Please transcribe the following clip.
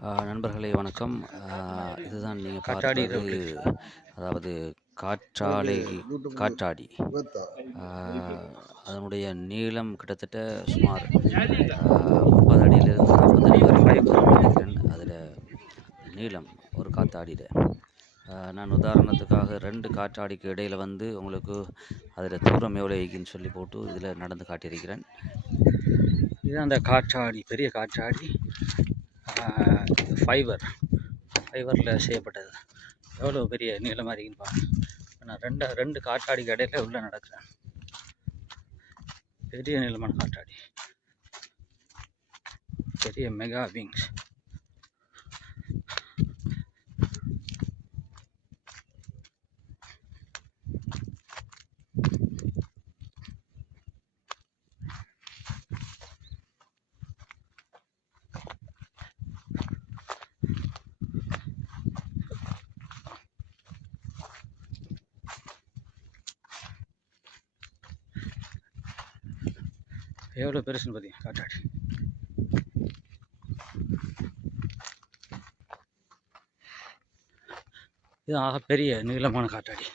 நண்பர்களே வணக்கம். இதுதான் நீங்கள் காற்றாடி பார்ப்பது. அதாவது காற்றாலை காற்றாடி அதனுடைய நீளம் கிட்டத்தட்ட சுமார் முப்பது அடியிலிருந்து நாற்பது அடி வரை நினைக்கிறேன் அதில் நீளம் ஒரு காற்றாடியில். நான் உதாரணத்துக்காக ரெண்டு காற்றாடிக்கு இடையில் வந்து உங்களுக்கு அதில் தூரம் எவ்வளோ இருக்குன்னு சொல்லி போட்டு இதில் நடந்து காட்டியிருக்கிறேன். இதுதான் அந்த காற்றாடி பெரிய காற்றாடி. ஃபைபர் ஃபைபரில் செய்யப்பட்டது. எவ்வளோ பெரிய நீளமாக இருக்குன்னு பாருங்கள் நான் ரெண்டு ரெண்டு காற்றாடிக்கு இடையில உள்ளே நடக்கிறேன் பெரிய நீளமான காற்றாடி. பெரிய மெகா விங்ஸ் எவ்வளோ பெருசுன்னு பார்த்தீங்க காற்றாடி இது ஆக பெரிய நீளமான காற்றாடி